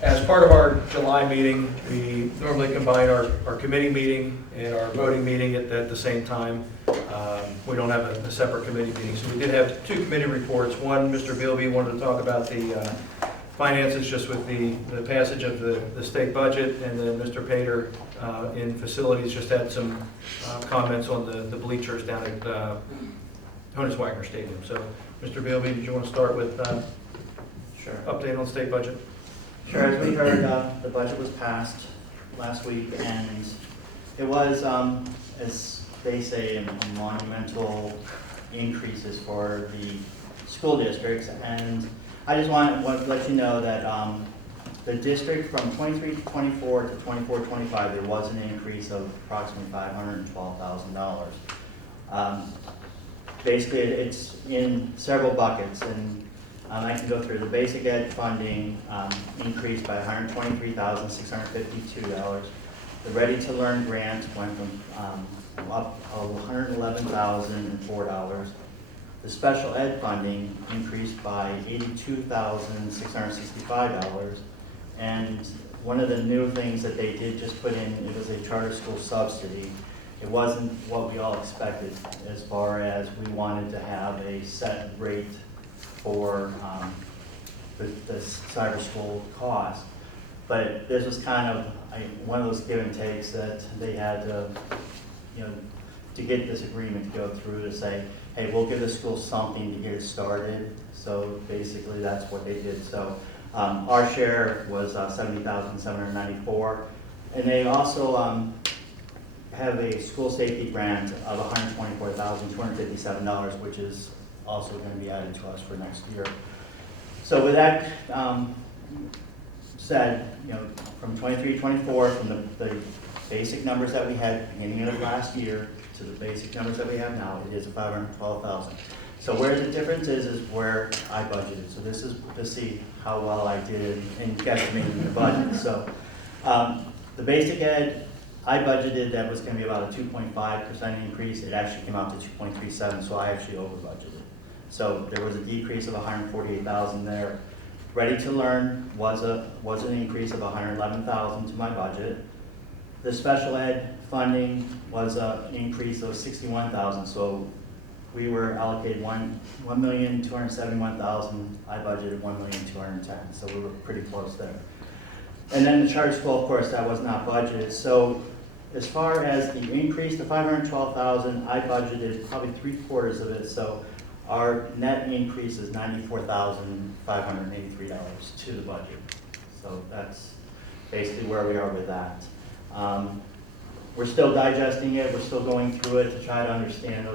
As part of our July meeting, we normally combine our committee meeting and our voting meeting at the same time. We don't have a separate committee meeting, so we did have two committee reports. One, Mr. Bilby wanted to talk about the finances just with the passage of the state budget, and then Mr. Pater in facilities just had some comments on the bleachers down at Honus Wagner Stadium. So, Mr. Bilby, did you want to start with Sure. update on state budget? Sure, as we heard, the budget was passed last week, and it was, as they say, a monumental increases for the school districts. And I just want to let you know that the district from 23 to 24 to 24 25, there was an increase of approximately $512,000. Basically, it's in several buckets, and I can go through. The basic ed funding increased by $123,652. The Ready to Learn grant went from up $111,004. The special ed funding increased by $82,665. And one of the new things that they did just put in, it was a charter school subsidy. It wasn't what we all expected, as far as we wanted to have a set rate for the cyber school cost. But this was kind of one of those give and takes that they had to, to get this agreement to go through, to say, hey, we'll give the school something to get it started. So basically that's what they did. So our share was $70,794. And they also have a school safety grant of $124,257, which is also going to be added to us for next year. So with that said, from 23 to 24, from the basic numbers that we had beginning of last year to the basic numbers that we have now, it is a $512,000. So where the difference is where I budgeted. So this is to see how well I did in guesstimating the budget. So the basic ed, I budgeted that was going to be about a 2.5% increase. It actually came out to 2.37, so I actually over budgeted. So there was a decrease of $148,000 there. Ready to Learn was an increase of $111,000 to my budget. The special ed funding was an increase of $61,000. So we were allocated $1,271,000. I budgeted $1,210,000. So we were pretty close there. And then the charter school, of course, that was not budgeted. So as far as the increase to $512,000, I budgeted probably 3/4 of it. So our net increase is $94,583 to the budget. So that's basically where we are with that. We're still digesting it. We're still going through it to try to understand,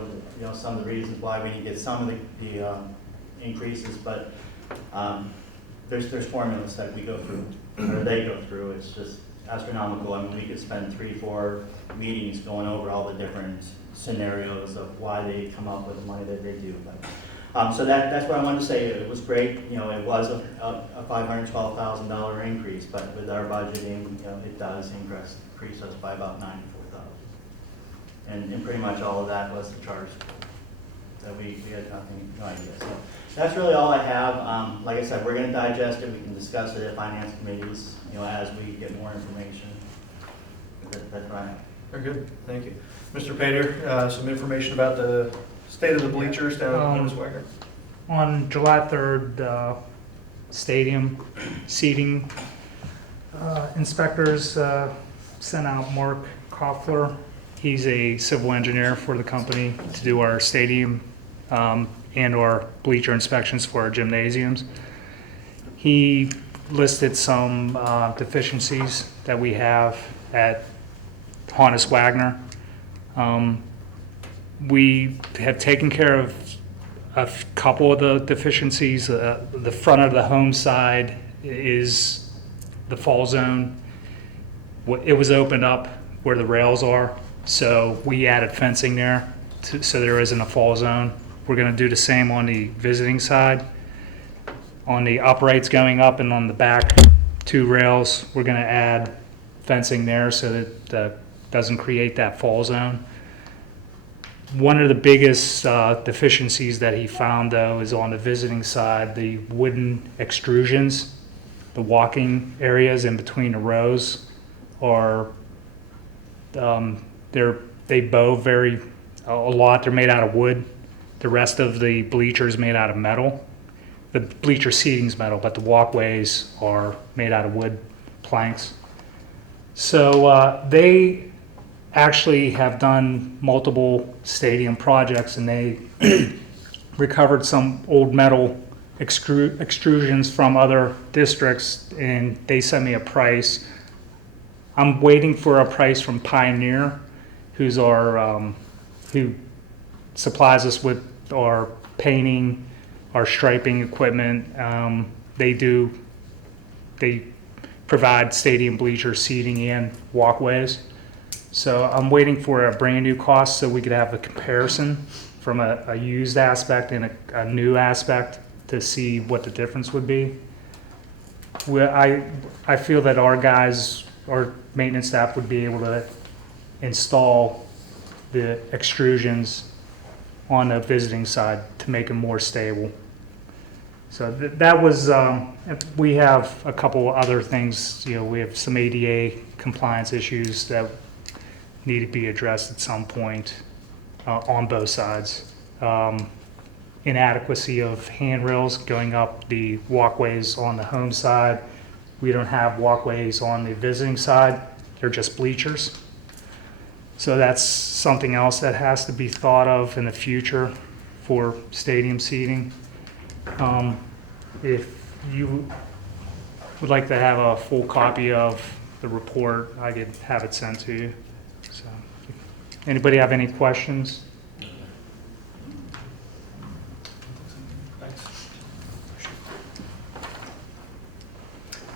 some of the reasons why we need to get some of the increases. But there's formulas that we go through, or they go through. It's just astronomical. I mean, we could spend 3-4 meetings going over all the different scenarios of why they come up with the money that they do. But so that's what I wanted to say. It was great. It was a $512,000 increase, but with our budgeting, it does increase us by about $94,000. And pretty much all of that was the charter school. That we had no idea. So that's really all I have. Like I said, we're going to digest it. We can discuss it at finance committees, as we get more information. That's right. Very good, thank you. Mr. Pater, some information about the state of the bleachers down at Honus Wagner. On July 3rd, stadium seating inspectors sent out Mark Koffler. He's a civil engineer for the company to do our stadium and our bleacher inspections for our gymnasiums. He listed some deficiencies that we have at Honus Wagner. We have taken care of a couple of the deficiencies. The front of the home side is the fall zone. It was opened up where the rails are, so we added fencing there so there isn't a fall zone. We're going to do the same on the visiting side. On the uprights going up and on the back 2 rails, we're going to add fencing there so that that doesn't create that fall zone. One of the biggest deficiencies that he found, though, is on the visiting side, the wooden extrusions the walking areas in between the rows are, they bow a lot. They're made out of wood. The rest of the bleachers made out of metal. The bleacher seating's metal, but the walkways are made out of wood planks. So they actually have done multiple stadium projects, and they recovered some old metal extrusions from other districts, and they sent me a price. I'm waiting for a price from Pioneer, who's who supplies us with our painting, our striping equipment. They provide stadium bleacher seating and walkways. So I'm waiting for a brand new cost so we could have a comparison from a used aspect and a new aspect to see what the difference would be. I feel that our guys, our maintenance staff would be able to install the extrusions on the visiting side to make them more stable. So that was, we have a couple other things, we have some ADA compliance issues that need to be addressed at some point on both sides. Inadequacy of handrails going up the walkways on the home side. We don't have walkways on the visiting side. They're just bleachers. So that's something else that has to be thought of in the future for stadium seating. If you would like to have a full copy of the report, I could have it sent to you. So, anybody have any questions? Thanks.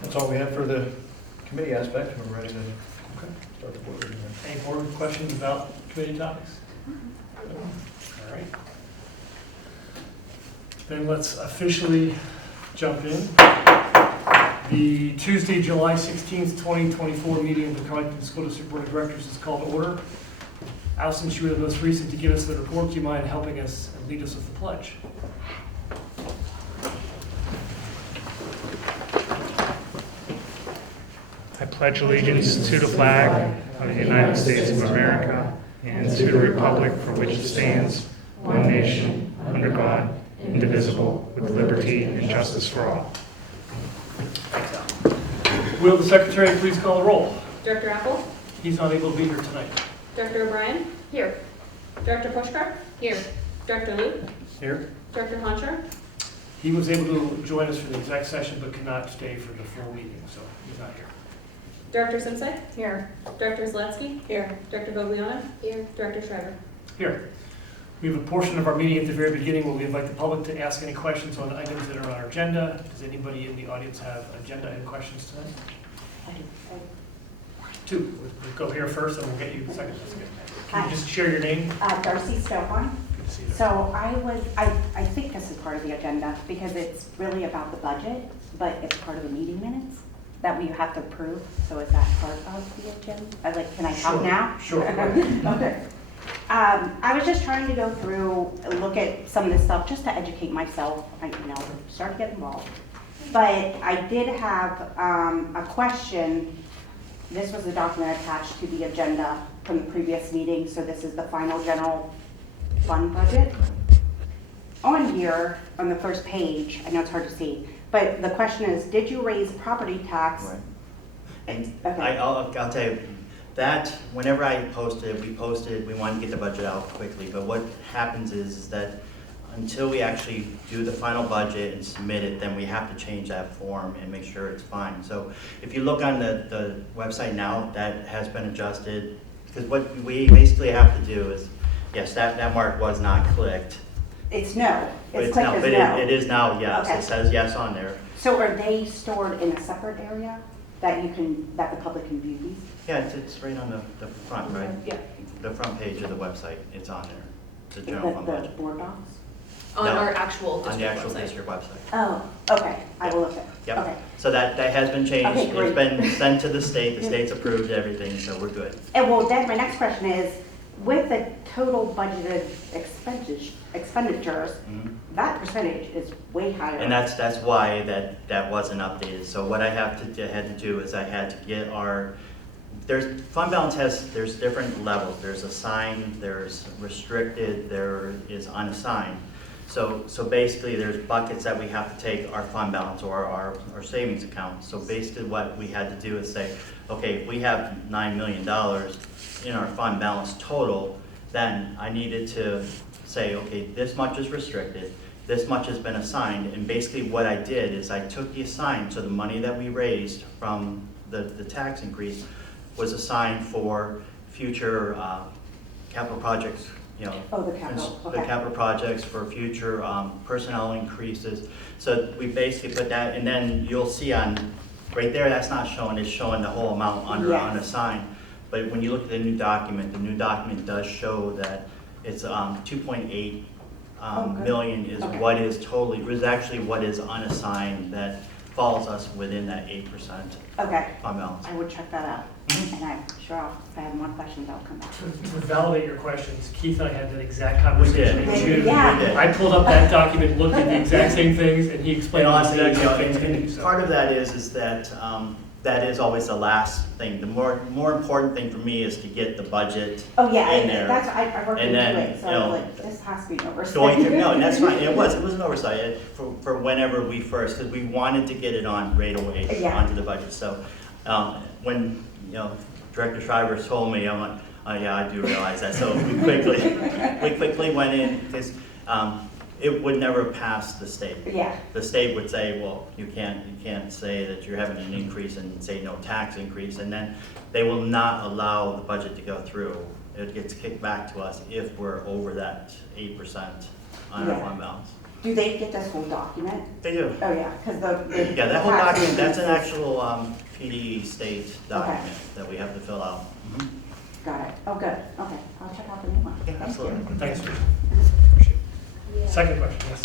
That's all we have for the committee aspect. We're ready to start the board meeting. Any board questions about committee topics? All right. Then let's officially jump in. The Tuesday, July 16th, 2024 meeting of the Covington School District Board of Directors is called to order. Al, since you were the most recent to give us the report, do you mind helping us and lead us with the pledge? I pledge allegiance to the flag of the United States of America and to the republic for which it stands, one nation, under God, indivisible, with liberty and justice for all. Will the secretary please call the roll? Director Apple? He's not able to be here tonight. Director O'Brien? Here. Director Pushkar? Here. Director Lee? Here. Director Honcher? He was able to join us for the exec session but could not stay for the full meeting, so he's not here. Director Simsek? Here. Director Zalewski? Here. Director Vogliano? Here. Director Schreiber? Here. We have a portion of our meeting at the very beginning where we invite the public to ask any questions on items that are on our agenda. Does anybody in the audience have agenda and questions tonight? Two. We'll go here first and we'll get you second. Can you just share your name? Darcy Stohorn. Good to see you. So I think this is part of the agenda because it's really about the budget, but it's part of the meeting minutes that we have to approve. So is that part of the agenda? Can I talk Sure. now? Sure. Okay. I was just trying to go through, look at some of this stuff just to educate myself, start to get involved. But I did have a question. This was the document attached to the agenda from the previous meeting, so this is the final general fund budget. On here, on the first page, I know it's hard to see, but the question is, did you raise property tax? Right. And Okay. I'll tell you, that, whenever I posted, we wanted to get the budget out quickly, but what happens is that until we actually do the final budget and submit it, then we have to change that form and make sure it's fine. So if you look on the website now, that has been adjusted, because what we basically have to do is, yes, that mark was not clicked. It's no, But it's clicked now, as but no. it is now, yes, Okay. it says yes on there. So are they stored in a separate area that that the public can view these? Yeah, it's right on the front, right? Yeah. The front page of the website, it's on there, the general fund The budget. board docs? On No, our actual On the district actual website. district website. Oh, okay, I will look at it. Yep. Okay. So that has been changed. Okay, great. It's been sent to the state. The state's approved everything, so we're good. And well, then my next question is, with the total budgeted expenditures, Mhm. that percentage is way higher. And that's why that wasn't updated. So what I had to do is I had to get there's, fund balance there's different levels. There's assigned, there's restricted, there is unassigned. So basically there's buckets that we have to take our fund balance or our savings account. So basically what we had to do is say, okay, if we have $9 million in our fund balance total, then I needed to say, okay, this much is restricted, this much has been assigned, and basically what I did is I took the assigned, so the money that we raised from the tax increase was assigned for future capital projects, you know. Oh, the capital, The okay. capital projects for future personnel increases. So we basically put that, and then you'll see right there, that's not showing, it's showing the whole amount under Yes. unassigned. But when you look at the new document does show that it's 2.8 good. million is Okay. what is totally, is actually what is unassigned that falls us within that 8% Okay, fund balance. I would check that out. Mhm. And I'm sure if I have more questions, I'll come back. To validate your questions, Keith and I had that exact conversation in We June. Yeah. We did. I pulled up that document, looked at the exact same things, and he explained And the honestly, exact you know, same things to me, and so. part of that is that that is always the last thing. The more important thing for me is to get the budget Oh, yeah, in there. that's, I worked And into then, it, so you I know, was like, this has to be an oversight. going through, no, and that's fine, it was an oversight for whenever we first, because we wanted to get it on right away Yeah. onto the budget. So when, you know, Director Shriver told me, I'm like, oh yeah, I do realize that. So we quickly went in, because it would never pass the state. Yeah, The state would say, well, you can't say that you're having an increase and say no tax increase, and then they will not allow the budget to go through. It gets kicked back to us if we're over that 8% on our Yeah. fund balance. do they get this whole document? They do. Oh, yeah, because the. Yeah, that whole tax document, that's an increases- actual PDE state document that we have to fill out. Mhm. Got it, oh, good, okay, I'll check out the new one. Yeah, Thank you. absolutely. Thanks, Rich. Appreciate it. Yeah. Second question, yes.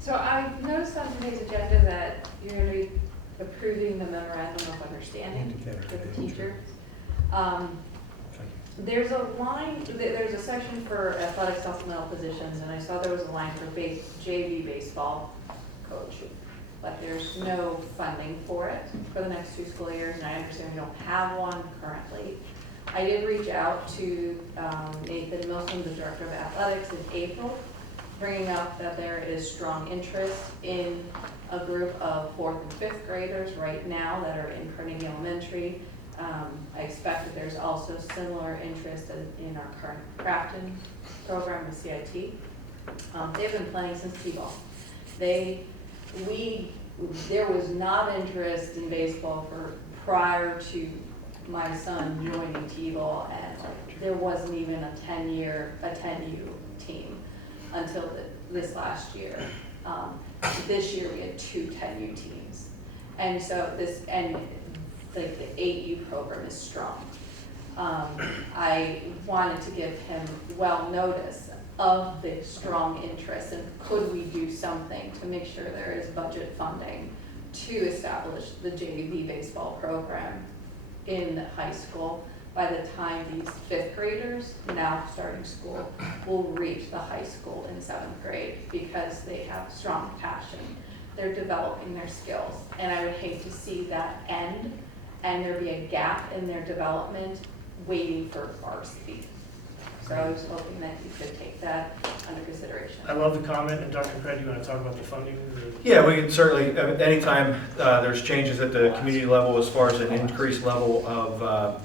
So I noticed on today's agenda that you're going to be approving the memorandum of understanding for the teacher. There's a line, there's a section for athletic supplemental positions, and I saw there was a line for JV baseball coach. But there's no funding for it for the next 2 school years, and I understand we don't have one currently. I did reach out to Nathan Milson, the director of athletics, in April, bringing up that there is strong interest in a group of 4th and 5th graders right now that are in Carnegie Elementary. I expect that there's also similar interest in our current Crafton program with CIT. They've been playing since T-ball. There was not interest in baseball prior to my son joining T-ball, and there wasn't even a 10U team until this last year. This year we had 2 10U teams, and so like the 8U program is strong. I wanted to give him well notice of the strong interest, and could we do something to make sure there is budget funding to establish the JV baseball program in the high school by the time these 5th graders, now starting school, will reach the high school in 7th grade, because they have strong passion. They're developing their skills, and I would hate to see that end and there be a gap in their development waiting for varsity. So I was hoping that you could take that under consideration. I love the comment, and Dr. Craig, you want to talk about the funding? Yeah, we can certainly, anytime there's changes at the community level as far as an increased level of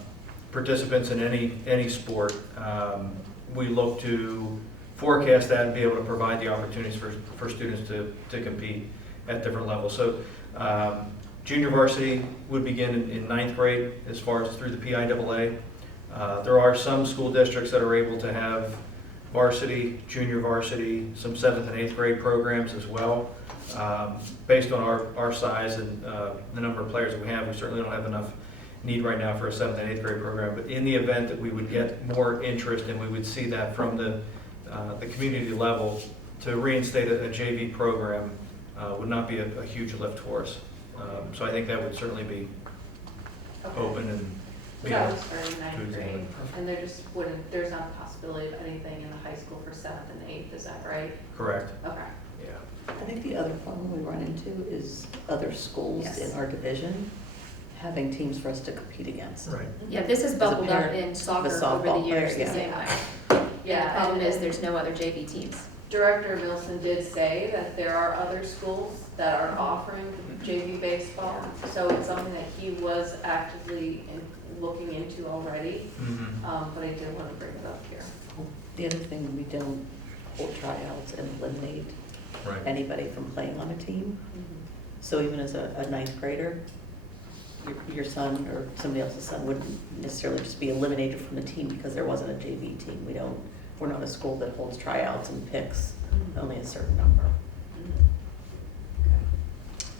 participants in any sport, we look to forecast that and be able to provide the opportunities for students to compete at different levels. So junior varsity would begin in 9th grade as far as through the PIAA. There are some school districts that are able to have varsity, junior varsity, some 7th and 8th grade programs as well. Based on our size and the number of players that we have, we certainly don't have enough need right now for a 7th and 8th grade program. But in the event that we would get more interest and we would see that from the community level, to reinstate a JV program would not be a huge lift for us. So I think that would certainly be Okay. open and That was for ninth Good. grade, and there just wouldn't, there's not a possibility of anything in the high school for seventh and eighth, is that right? Correct, Okay. yeah. I think the other problem we run into is other schools Yes. in our division having teams for us to compete against. Right. Yeah, this has As a bubbled up parent in soccer of a over the softball years player, the same yeah. way. And Yeah, the problem and is there's no other JV teams. Director Wilson did say that there are other schools that are offering JV baseball, so it's something that he was actively looking into already, Mhm. but I did want to bring it up here. The other thing, we don't hold tryouts and eliminate Right. anybody from playing on a team. So even as a ninth grader, your son or somebody else's son wouldn't necessarily just be eliminated from the team because there wasn't a JV team. We're not a school that holds tryouts and picks only a certain number.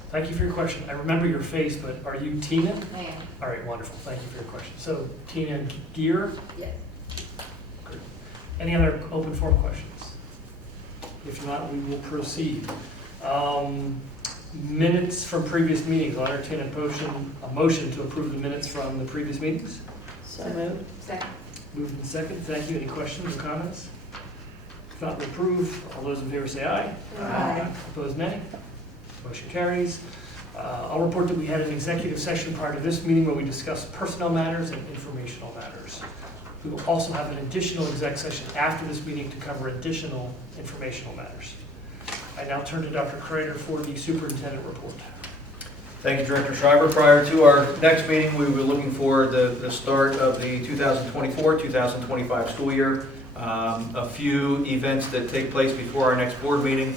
Thank you for your question. I remember your face, but are you Tina? I am, All right, wonderful. Thank you for your question. So Tina Gear, yes. any other open forum questions? If not, we will proceed. Minutes from previous meetings. I'll entertain a motion to approve the minutes from the previous meetings. So moved. Second. Moved and second. Thank you. Any questions or comments? If not, we approve. All those in favor say aye. Aye. Opposed, nay. Motion carries. I'll report that we had an executive session prior to this meeting where we discussed personnel matters and informational matters. We will also have an additional exec session after this meeting to cover additional informational matters. I now turn to Dr. Crater for the superintendent report. Thank you, Director Schreiber. Prior to our next meeting, we were looking for the start of the 2024-2025 school year. A few events that take place before our next board meeting.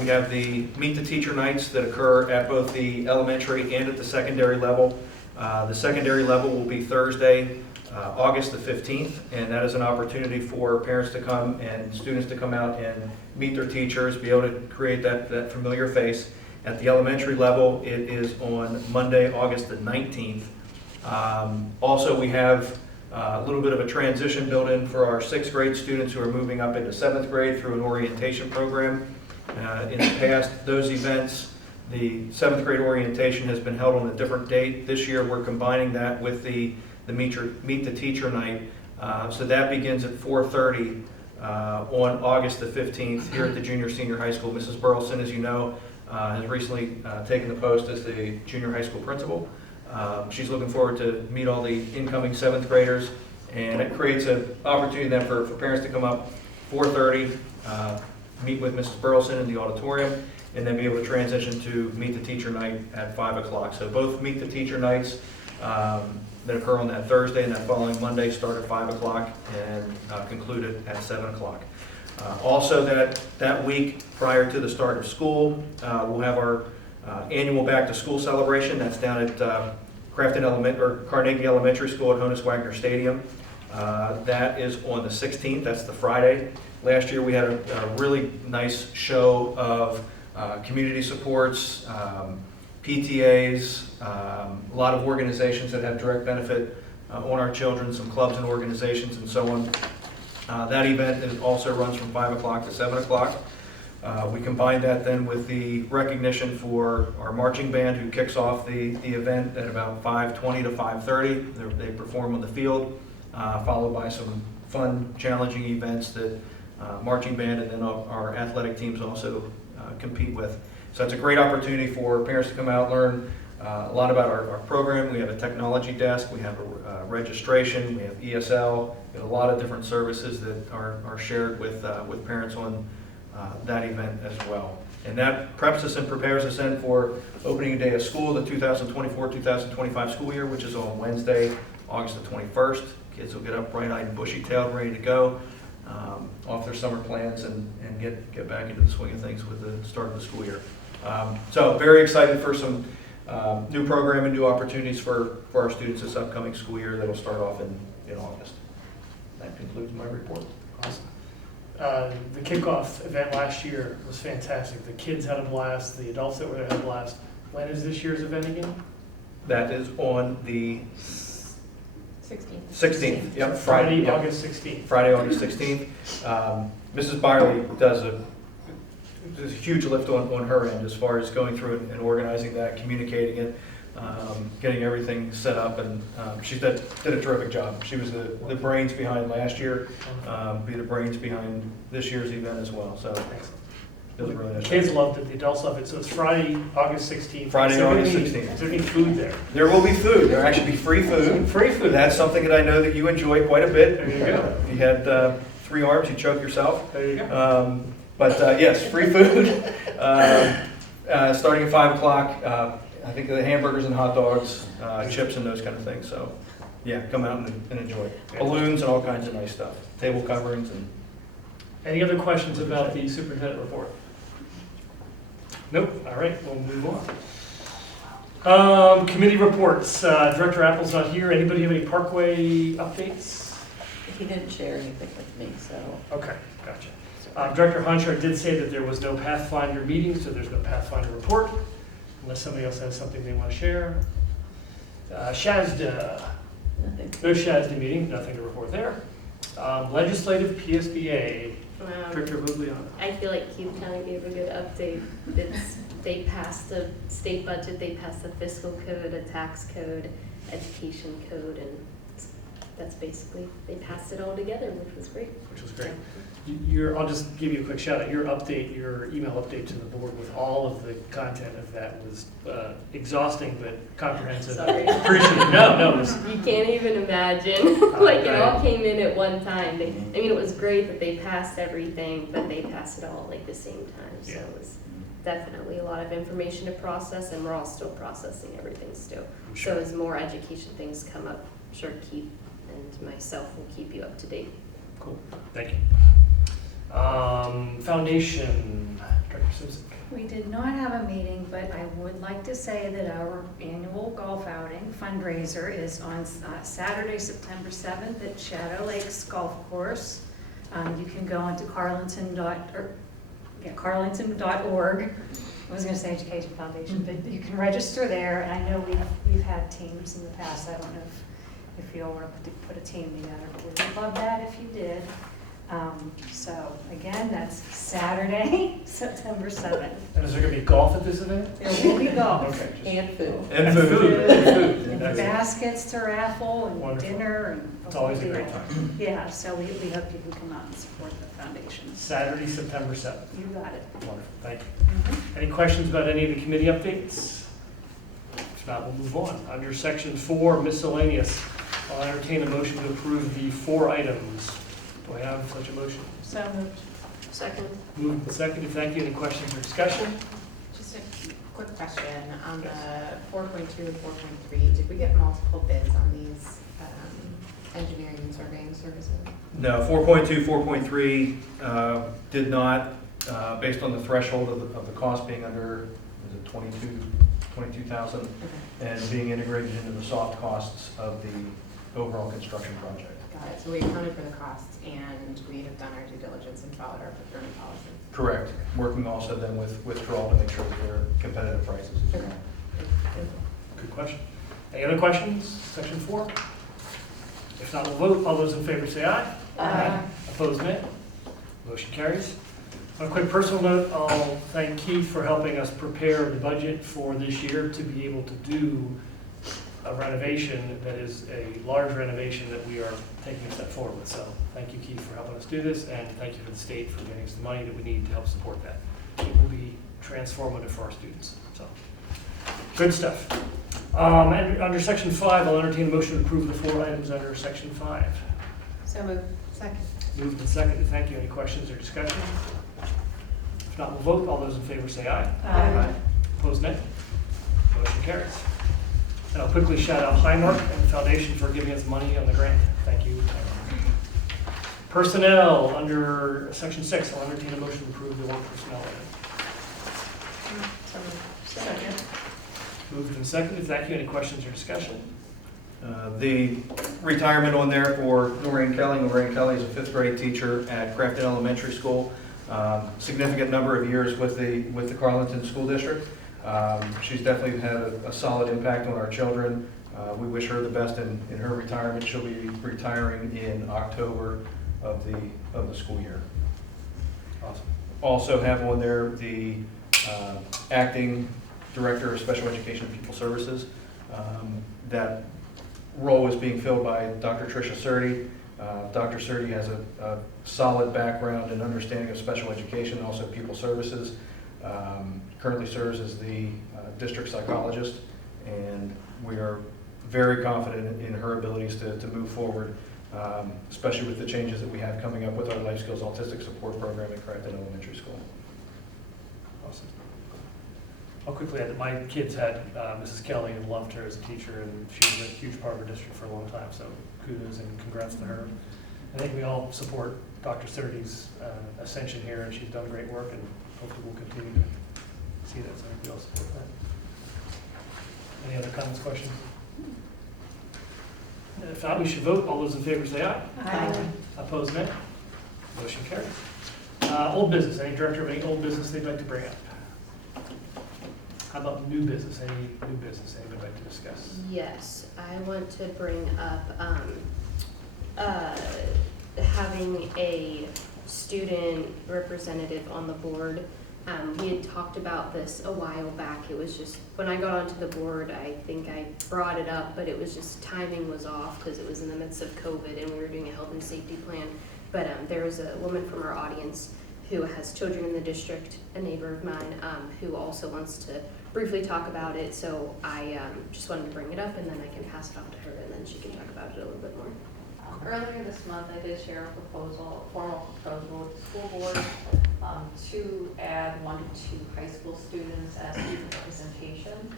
We have the Meet the Teacher nights that occur at both the elementary and at the secondary level. The secondary level will be Thursday, August the 15th, and that is an opportunity for parents to come and students to come out and meet their teachers, be able to create that familiar face. At the elementary level, it is on Monday, August the 19th. Also, we have a little bit of a transition built in for our 6th grade students who are moving up into 7th grade through an orientation program. In the past, those events, the 7th grade orientation has been held on a different date. This year, we're combining that with the Meet the Teacher night. So that begins at 4:30 on August the 15th here at the junior senior high school. Mrs. Burleson, as you know, has recently taken the post as the junior high school principal. She's looking forward to meet all the incoming 7th graders, and it creates an opportunity then for parents to come up 4:30, meet with Mrs. Burleson in the auditorium, and then be able to transition to Meet the Teacher night at 5 o'clock. So both Meet the Teacher nights that occur on that Thursday and that following Monday start at 5 o'clock and conclude at 7 o'clock. Also that week prior to the start of school, we'll have our annual back to school celebration. That's down at Carnegie Elementary School at Honus Wagner Stadium. That is on the 16th, that's the Friday. Last year we had a really nice show of community supports, PTAs, a lot of organizations that have direct benefit on our children, some clubs and organizations and so on. That event also runs from 5 o'clock to 7 o'clock. We combine that then with the recognition for our marching band who kicks off the event at about 5:20 to 5:30. They perform on the field, followed by some fun, challenging events that marching band and then our athletic teams also compete with. So it's a great opportunity for parents to come out, learn a lot about our program. We have a technology desk, we have a registration, we have ESL, we have a lot of different services that are shared with parents on that event as well. And that preps us and prepares us then for opening day of school, the 2024-2025 school year, which is on Wednesday, August the 21st. Kids will get up bright-eyed and bushy-tailed, ready to go, off their summer plans and get back into the swing of things with the start of the school year. So very excited for some new program and new opportunities for our students this upcoming school year that'll start off in August. That concludes my report. Awesome. The kickoff event last year was fantastic. The kids had a blast, the adults that were there had a blast. When is this year's event again? That is on the 16th. 16th, yep, Friday, yep. August 16th. Friday, August 16th. Mrs. Byerly does a huge lift on her end as far as going through it and organizing that, communicating it. getting everything set up, and she did a terrific job. She was the brains behind last year, be the brains behind this year's event as well, so it was really nice. Kids loved it, the adults loved it, so it's Friday, August 16th. Friday, Is there August any- 16th. Is there any food there? There will be food. There'll actually be free food. Free food. That's something that I know that you enjoy quite a bit. There you go. If you had 3 arms, you choke yourself. There you go. But yes, free food. Starting at 5 o'clock. I think the hamburgers and hot dogs, chips and those kind of things. So yeah, come out and enjoy. Balloons and all kinds of nice stuff. Table coverings and. Any other questions about the superintendent report? Nope, all right, we'll move on. Committee reports, Director Apple's not here, anybody have any Parkway updates? He didn't share anything with me, so. Okay, gotcha. Director Honchar did say that there was no Pathfinder meeting, so there's no Pathfinder report, unless somebody else has something they want to share. SHASDA, Nothing. no SHASDA meeting, nothing to report there. Legislative PSBA, Director Vogliano. I feel like Keith kind of gave a good update. They passed the state budget, they passed the fiscal code, a tax code, education code, and that's basically, they passed it all together, which was great. Which was great. I'll just give you a quick shout out. Your email update to the board with all of the content of that was exhausting but comprehensive. Sorry. Appreciate it. No, it was, You can't even imagine, like it all came in at one time. It was great that they passed everything, but they passed it all at like the same time. So Yeah. it was definitely a lot of information to process, and we're all still processing everything still. I'm So sure. as more education things come up, I'm sure Keith and myself will keep you up to date. Cool, thank you. Foundation, Director Simpson. We did not have a meeting, but I would like to say that our annual golf outing fundraiser is on Saturday, September 7th at Shadow Lakes Golf Course. You can go onto carlington.org. I was going to say Education Foundation, but you can register there. And I know we've had teams in the past. I don't know if you all want to put a team together, but we would love that if you did. So again, that's Saturday, September 7th. And is there going to be golf at this event? There will be golf. Okay. just- And food. And food. Food. And That's- baskets to raffle and Wonderful. dinner and. It's always a great time. Yeah, so we hope you can come out and support the foundation. Saturday, September 7th. You got it. Wonderful, thank you. Any questions about any of the committee updates? If not, we'll move on. Under section 4, miscellaneous, I'll entertain a motion to approve the 4 items. Do I have such a motion? So moved. Second. Moved and seconded, thank you. Any questions or discussion? Just a quick question, on the 4.2 and 4.3, did we get multiple bids on these engineering and surveying services? No, 4.2, 4.3 did not, based on the threshold of the cost being under, is it 22,000, Okay, and being integrated into the soft costs of the overall construction project. got it. So we accounted for the costs and we have done our due diligence and followed our procurement policy. Correct. Working also then with Withdrawal to make sure that they're competitive prices as well. Good question. Any other questions? Section 4? If not, we'll vote. All those in favor say aye. Aye. Opposed, nay. Motion carries. On a quick personal note, I'll thank Keith for helping us prepare the budget for this year to be able to do a renovation that is a large renovation that we are taking a step forward with. So thank you, Keith, for helping us do this, and thank you for the state for getting us the money that we need to help support that. It will be transformative for our students. So, good stuff. And under section 5, I'll entertain a motion to approve the 4 items under section 5. So moved. Second. Moved and seconded. Thank you. Any questions or discussion? If not, we'll vote. All those in favor say aye. Aye. Opposed, nay. Motion carries. And I'll quickly shout out Highmark and the foundation for giving us money on the grant. Thank you, Highmark. Personnel, under section 6, I'll entertain a motion to approve the work personnel item. So moved. Second. Moved and seconded. Thank you. Any questions or discussion? The retirement on there for Noreen Kelly. Noreen Kelly is a 5th grade teacher at Crafton Elementary School. Significant number of years with the Carlinton School District. She's definitely had a solid impact on our children. We wish her the best in her retirement. She'll be retiring in October of the school year. Awesome. Also have on there the acting director of special education and pupil services. That role is being filled by Dr. Tricia Surtee. Dr. Surtee has a solid background and understanding of special education, also pupil services. Currently serves as the district psychologist, and we are very confident in her abilities to move forward, especially with the changes that we have coming up with our Life Skills Autistic Support Program at Crampton Elementary School. Awesome. I'll quickly add that my kids had Mrs. Kelly and loved her as a teacher, and she was a huge part of our district for a long time, so kudos and congrats to her. I think we all support Dr. Surtee's ascension here, and she's done great work, and hopefully we'll continue to see that, so I think we all support that. Any other comments, questions? And if not, we should vote. All those in favor say aye. Aye. Opposed, nay. Motion carries. Old business, any director of any old business they'd like to bring up? How about new business, any new business anybody would like to discuss? Yes, I want to bring up having a student representative on the board. We had talked about this a while back. It was just, when I got onto the board, I think I brought it up, but it was just timing was off because it was in the midst of COVID and we were doing a health and safety plan. But there was a woman from our audience who has children in the district, a neighbor of mine, who also wants to briefly talk about it. So I just wanted to bring it up, and then I can pass it on to her, and then she can talk about it a little bit more. Earlier this month, I did share a formal proposal with the school board to add 1 to 2 high school students as student representation.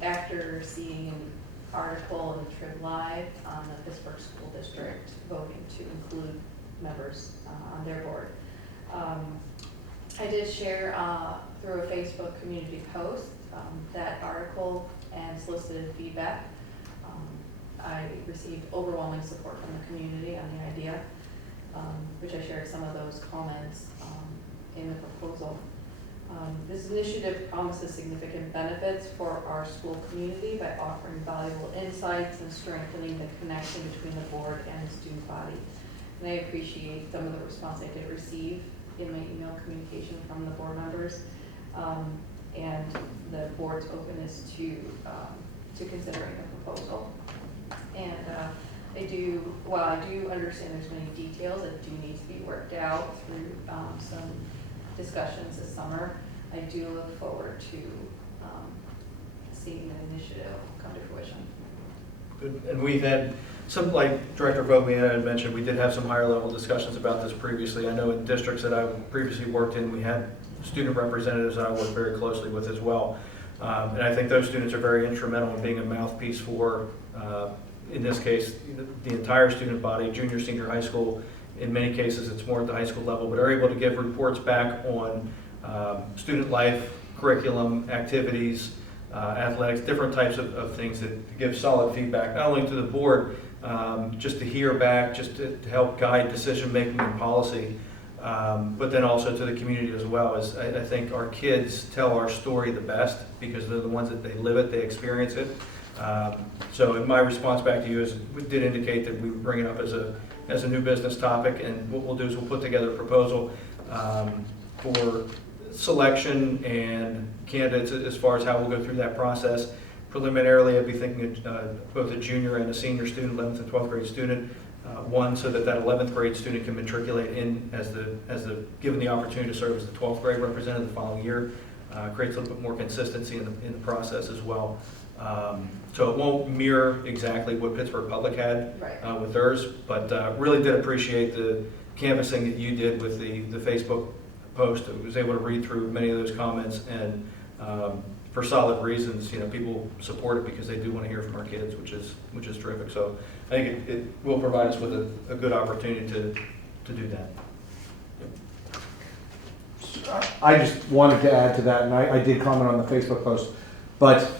After seeing an article in the Trib Live on the Pittsburgh School District voting to include members on their board. I did share through a Facebook community post that article and solicited feedback. I received overwhelming support from the community on the idea, which I shared some of those comments in the proposal. This initiative promises significant benefits for our school community by offering valuable insights and strengthening the connection between the board and the student body. And I appreciate some of the response I did receive in my email communication from the board members, and the board's openness to considering a proposal. And I do understand there's many details that do need to be worked out through some discussions this summer. I do look forward to seeing the initiative come to fruition. Good. And we've had some, like Director Vogliana had mentioned, we did have some higher level discussions about this previously. I know in districts that I previously worked in, we had student representatives that I worked very closely with as well. And I think those students are very instrumental in being a mouthpiece for, in this case, the entire student body, junior, senior high school. In many cases, it's more at the high school level, but are able to give reports back on student life, curriculum, activities, athletics, different types of things that give solid feedback, not only to the board, just to hear back, just to help guide decision-making and policy, but then also to the community as well. As I think our kids tell our story the best because they're the ones that they live it, they experience it. So my response back to you is, we did indicate that we would bring it up as a new business topic, and what we'll do is we'll put together a proposal for selection and candidates as far as how we'll go through that process. Preliminarily, I'd be thinking both a junior and a senior student, 11th and 12th grade student, one so that 11th grade student can matriculate in as given the opportunity to serve as the 12th grade representative the following year. Creates a little bit more consistency in the process as well. So it won't mirror exactly what Pittsburgh Public had with theirs, but really did appreciate the canvassing that you did with the Facebook post. I was able to read through many of those comments, and for solid reasons, people support it because they do want to hear from our kids, which is terrific. So I think it will provide us with a good opportunity to do that. I just wanted to add to that, and I did comment on the Facebook post, but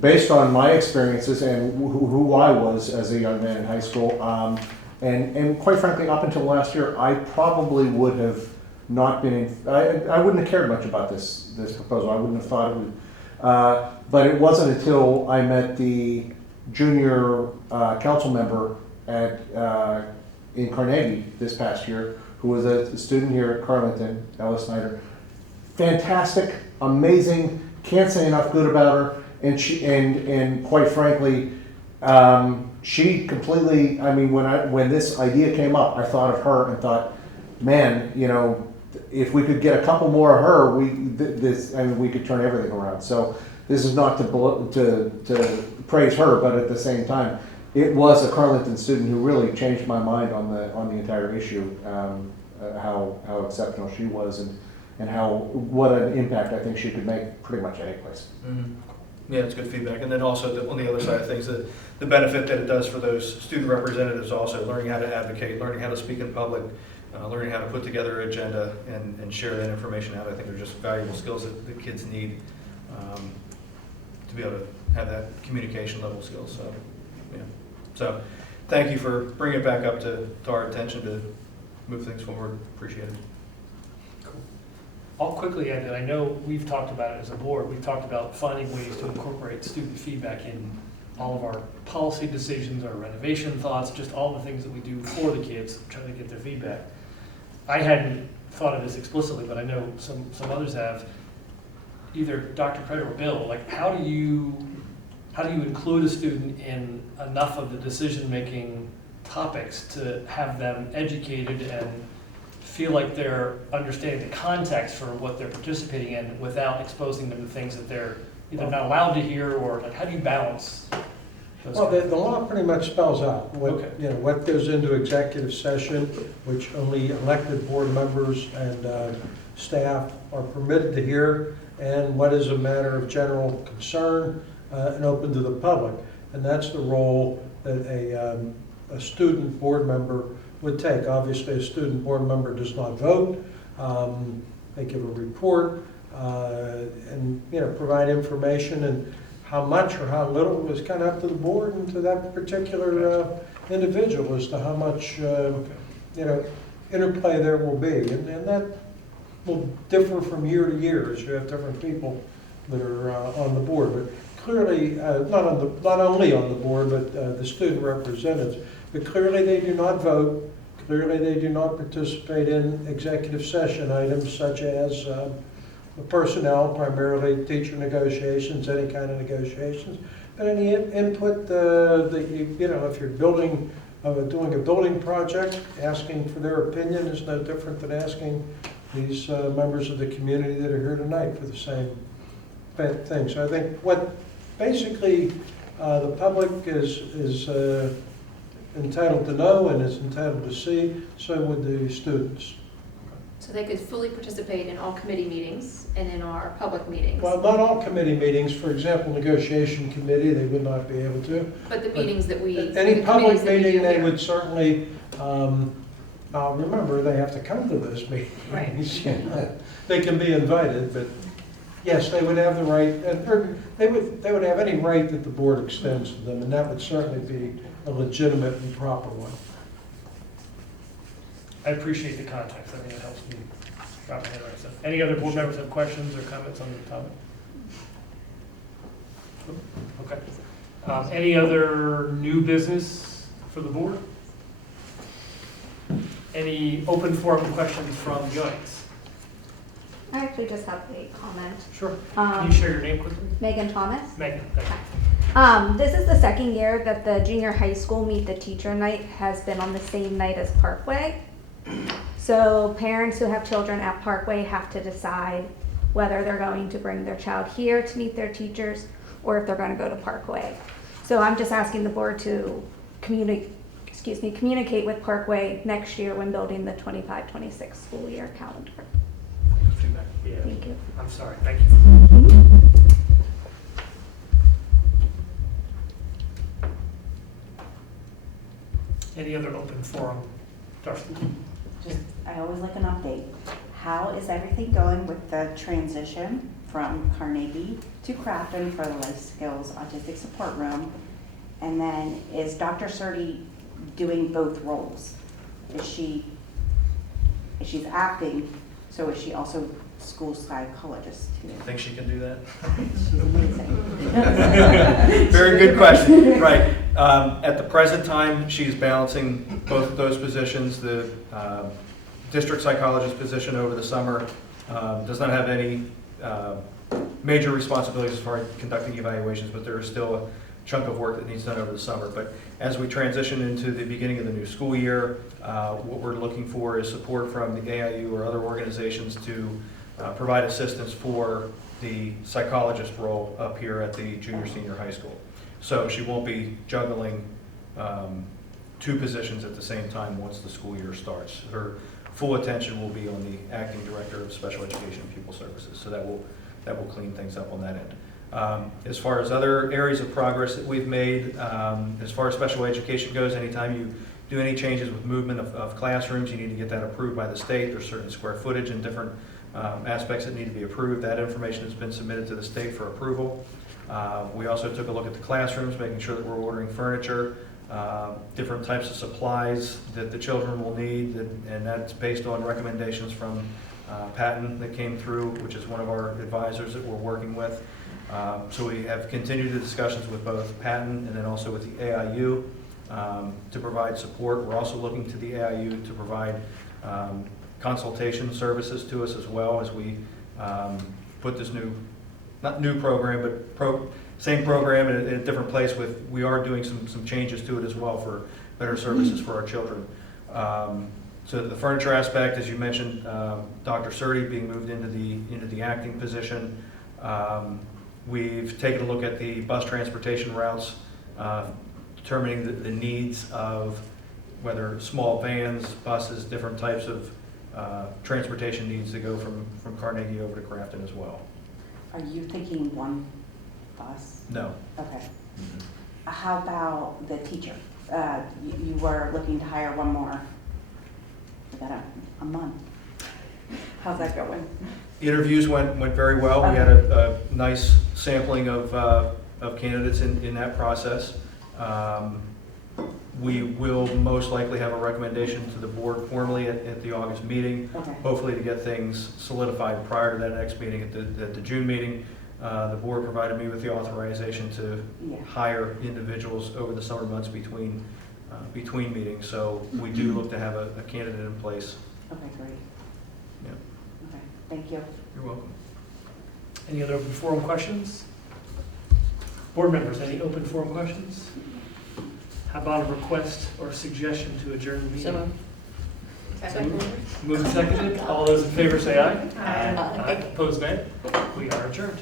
based on my experiences and who I was as a young man in high school, and quite frankly, up until last year, I probably would have not been, I wouldn't have cared much about this proposal. I wouldn't have thought it would, but it wasn't until I met the junior council member in Carnegie this past year, who was a student here at Carleton, Ella Snyder. Fantastic, amazing, can't say enough good about her. and quite frankly, she completely, I mean, when this idea came up, I thought of her and thought, man, you know, if we could get a couple more of her, we could turn everything around. So this is not to praise her, but at the same time, it was a Carleton student who really changed my mind on the entire issue. How exceptional she was, and what an impact I think she could make pretty much any place. Mhm. Yeah, it's good feedback. And then also on the other side of things, the benefit that it does for those student representatives also, learning how to advocate, learning how to speak in public, learning how to put together an agenda and share that information out. I think they're just valuable skills that the kids need to be able to have that communication level skills. So, yeah. So thank you for bringing it back up to our attention to move things forward. Appreciate it. I'll quickly add that I know we've talked about it as a board. We've talked about finding ways to incorporate student feedback in all of our policy decisions, our renovation thoughts, just all the things that we do for the kids, trying to get their feedback. I hadn't thought of this explicitly, but I know some others have. Either Dr. Craig or Bill, like how do you include a student in enough of the decision-making topics to have them educated and feel like they're understanding the context for what they're participating in without exposing them to things that they're either not allowed to hear, or like how do you balance those? Well, the law pretty much spells out what, Okay. you know, what goes into executive session, which only elected board members and staff are permitted to hear, and what is a matter of general concern and open to the public. And that's the role that a student board member would take. Obviously, a student board member does not vote. They give a report and, you know, provide information, and how much or how little is kind of up to the board and to that particular individual as to how much, you know, interplay there will be. And that will differ from year to year as you have different people that are on the board. But clearly, not only on the board, but the student representatives. But clearly they do not vote. Clearly they do not participate in executive session items such as the personnel, primarily teacher negotiations, any kind of negotiations. But any input that you know, if you're doing a building project, asking for their opinion is no different than asking these members of the community that are here tonight for the same thing. So I think what basically the public is entitled to know and is entitled to see, so would the students. So they could fully participate in all committee meetings and in our public meetings? Well, not all committee meetings. For example, negotiation committee, they would not be able to. But the meetings that we... Any the public committees that we meeting, do they here. would certainly, remember, they have to come to those meetings. Right. They can be invited, but yes, they would have the right, or they would have any right that the board extends to them, and that would certainly be a legitimate and proper one. I appreciate the context. I think it helps me wrap my head around stuff. Any other board members have questions or comments on the topic? Okay. Any other new business for the board? Any open forum questions from the audience? I actually just have a comment. Sure. Can you share your name quickly? Megan Thomas. Megan, thank you. This is the second year that the junior high school Meet the Teacher night has been on the same night as Parkway. So parents who have children at Parkway have to decide whether they're going to bring their child here to meet their teachers or if they're going to go to Parkway. So I'm just asking the board to communicate with Parkway next year when building the 25-26 school year calendar. Feedback. Yeah. Thank you. I'm sorry. Thank you. Any other open forum? Darcy? I always like an update. How is everything going with the transition from Carnegie to Crafton for the Life Skills Autistic Support Room? And then is Dr. Surdy doing both roles? Is she's acting, so is she also school psychologist too? I think she can do that. She's amazing. Very good question. Right. At the present time, she's balancing both of those positions. The district psychologist position over the summer does not have any major responsibilities as far as conducting evaluations, but there is still a chunk of work that needs done over the summer. But as we transition into the beginning of the new school year, what we're looking for is support from the AIU or other organizations to provide assistance for the psychologist role up here at the junior, senior high school. So she won't be juggling two positions at the same time once the school year starts. Her full attention will be on the acting director of special education and pupil services. So that will clean things up on that end. As far as other areas of progress that we've made, as far as special education goes, anytime you do any changes with movement of classrooms, you need to get that approved by the state. There's certain square footage and different aspects that need to be approved. That information has been submitted to the state for approval. We also took a look at the classrooms, making sure that we're ordering furniture, different types of supplies that the children will need, and that's based on recommendations from Patton that came through, which is one of our advisors that we're working with. So we have continued the discussions with both Patton and then also with the AIU to provide support. We're also looking to the AIU to provide consultation services to us as well as we put this not new program, but same program in a different place. We are doing some changes to it as well for better services for our children. So the furniture aspect, as you mentioned, Dr. Surdy being moved into the acting position. We've taken a look at the bus transportation routes, determining the needs of whether small vans, buses, different types of transportation needs to go from Carnegie over to Grafton as well. Are you thinking one bus? No. Okay. How about the teacher? You were looking to hire one more. We got a month. How's that going? Interviews went very well. We had a nice sampling of candidates in that process. We will most likely have a recommendation to the board formally at the August meeting, Okay. hopefully to get things solidified prior to that next meeting. At the June meeting, the board provided me with the authorization to hire individuals over the summer months between meetings. So we do look to have a candidate in place. Okay, great. Yeah. Okay, thank you. You're welcome. Any other open forum questions? Board members, any open forum questions? How about a request or suggestion to adjourn the meeting? Moved and seconded. All those in favor say aye. Aye. Opposed, nay. We are adjourned.